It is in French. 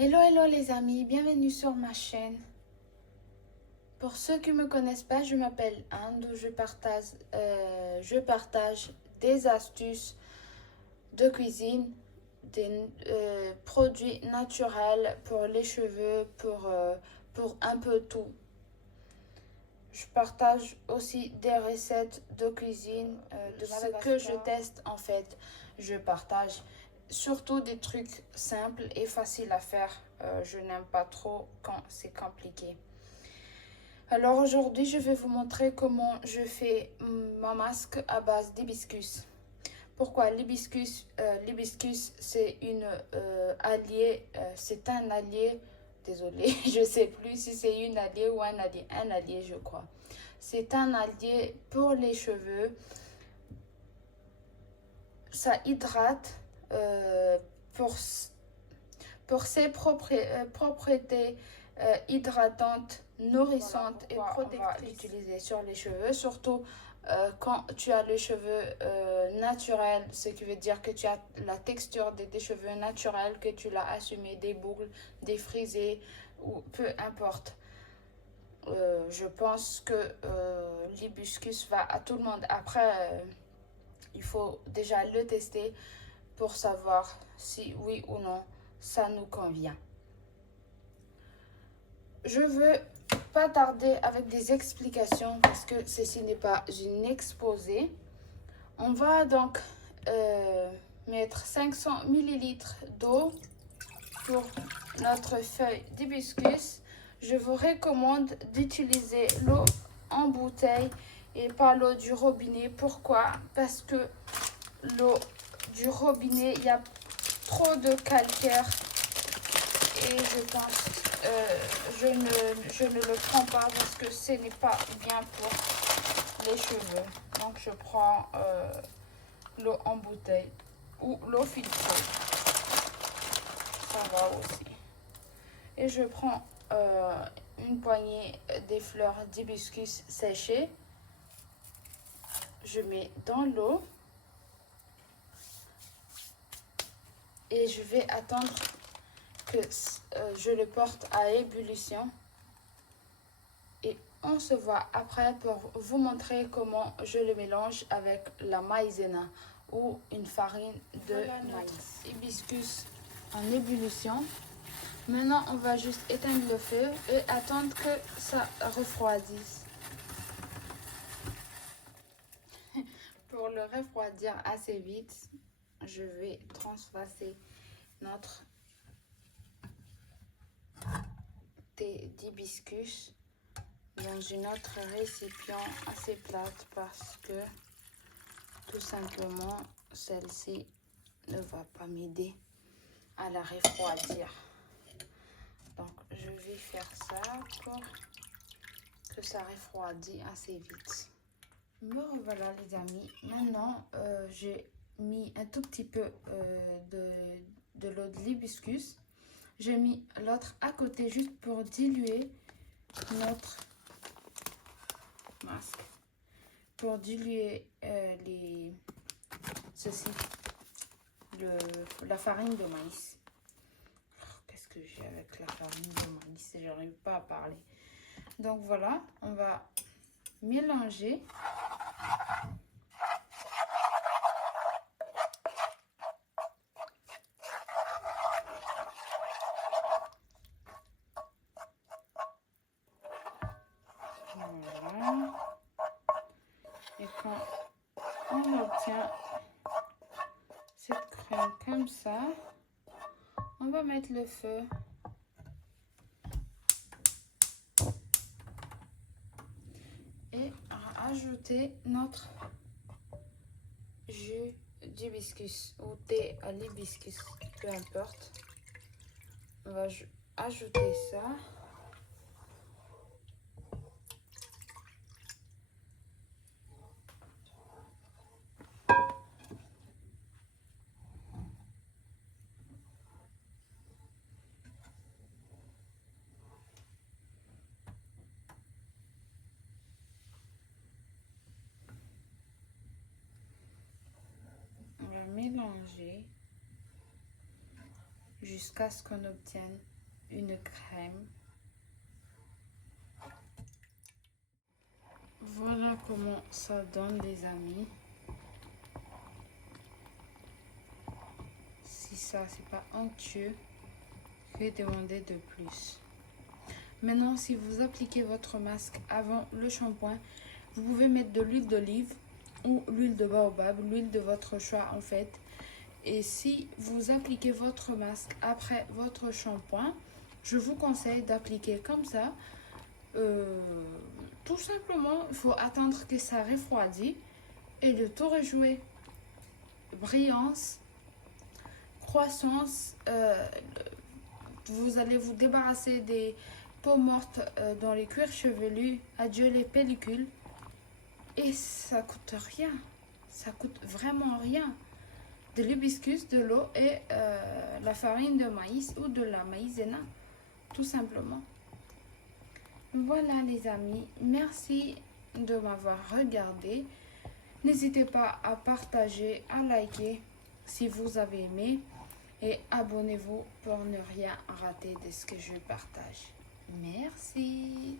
Hello, hello les amis, bienvenue sur ma chaîne. Pour ceux qui ne me connaissent pas, je m'appelle Anne, où je partage des astuces de cuisine, des produits naturels pour les cheveux, pour un peu tout. Je partage aussi des recettes de cuisine, de ce que je teste en fait. Je partage surtout des trucs simples et faciles à faire. Je n'aime pas trop quand c'est compliqué. Alors aujourd'hui, je vais vous montrer comment je fais ma masque à base d'hibiscus. Pourquoi l'hibiscus? L'hibiscus, c'est un allié. Désolée, je ne sais plus si c'est une alliée ou un allié, je crois. C'est un allié pour les cheveux. Ça hydrate pour ses propriétés hydratantes, nourrissantes et protectrices. On va l'utiliser sur les cheveux, surtout quand tu as les cheveux naturels, ce qui veut dire que tu as la texture des cheveux naturels, que tu l'as assumé, des boucles, des frisés, ou peu importe. Je pense que l'hibiscus va à tout le monde. Après, il faut déjà le tester pour savoir si oui ou non ça nous convient. Je veux pas tarder avec des explications parce que ceci n'est pas une exposé. On va donc mettre 500 ml d'eau pour notre feuille d'hibiscus. Je vous recommande d'utiliser l'eau en bouteille et pas l'eau du robinet. Pourquoi? Parce que l'eau du robinet, il y a trop de calcaire et je pense je ne le prends pas parce que ce n'est pas bien pour les cheveux. Donc je prends l'eau en bouteille ou l'eau filtrée. Ça va aussi. Et je prends une poignée des fleurs d'hibiscus séchées. Je mets dans l'eau et je vais attendre que je le porte à ébullition. Et on se voit après pour vous montrer comment je le mélange avec la maïzena ou une farine de maïs. Hibiscus en ébullition. Maintenant, on va juste éteindre le feu et attendre que ça refroidisse. Pour le refroidir assez vite, je vais transvaser notre thé d'hibiscus dans une autre récipient assez plate parce que tout simplement celle-ci ne va pas m'aider à la refroidir. Donc je vais faire ça pour que ça refroidisse assez vite. Me revoilà les amis. Maintenant j'ai mis un tout petit peu de l'eau de l'hibiscus. J'ai mis l'autre à côté juste pour diluer notre masque, pour diluer la farine de maïs. Qu'est-ce que j'ai avec la farine de maïs? Je n'arrive pas à parler. Donc voilà, on va mélanger. Voilà. Et quand on obtient cette crème comme ça, on va mettre le feu. Et ajouter notre jus d'hibiscus ou thé à l'hibiscus, peu importe. On va ajouter ça. On va mélanger. jusqu'à ce qu'on obtienne une crème. Voilà comment ça donne, les amis. Si ça, c'est pas onctueux, que demander de plus? Maintenant, si vous appliquez votre masque avant le shampoing, vous pouvez mettre de l'huile d'olive ou l'huile de baobab, l'huile de votre choix en fait. Et si vous appliquez votre masque après votre shampoing, je vous conseille d'appliquer comme ça. Tout simplement, il faut attendre que ça refroidit et le tour est joué. Brillance, croissance, vous allez vous débarrasser des peaux mortes dans les cuirs chevelus. Adieu les pellicules. Et ça coûte rien. Ça coûte vraiment rien. De l'hibiscus, de l'eau et la farine de maïs ou de la maïzena. Tout simplement. Voilà les amis. Merci de m'avoir regardé. N'hésitez pas à partager, à liker si vous avez aimé. Et abonnez-vous pour ne rien rater de ce que je partage. Merci.